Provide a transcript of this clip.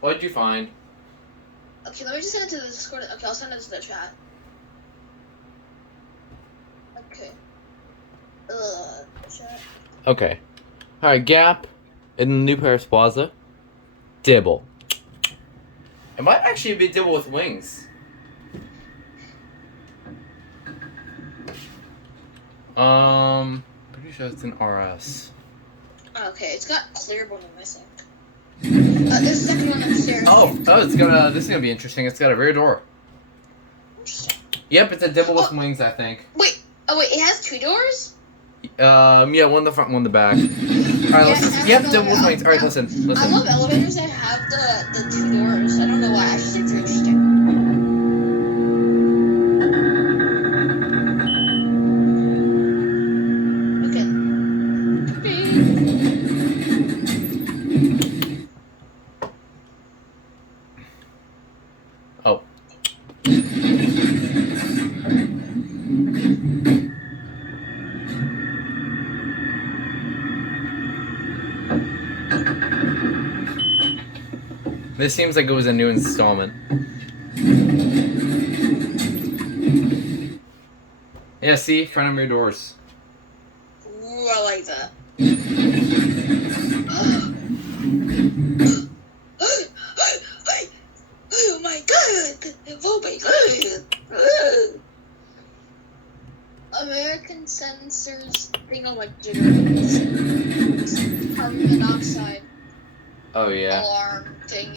What did you find? Okay, let me just send it to the Discord. Okay, I'll send it to the chat. Okay. Chat. Okay. Alright, Gap in the New Paris Plaza. Dibble. It might actually be Dibble with wings. Pretty sure it's an RS. Okay, it's got clear bone missing. This second one upstairs. This is gonna be interesting. It's got a rear door. Interesting. Yep, it's a Dibble with wings, I think. Wait, it has 2 doors? Yeah, one in the front, one in the back. Alright, listen. Yep, Dibble with wings. Alright, listen. I love elevators that have the 2 doors. I don't know why. I just think they're interesting. Oh. This seems like it was a new installment. Yeah, see? Front of your doors. Ooh, I like that. Oh my god! Oh my god! American sensors thingamajigger. Carbon monoxide. Oh, yeah. Alarm thing.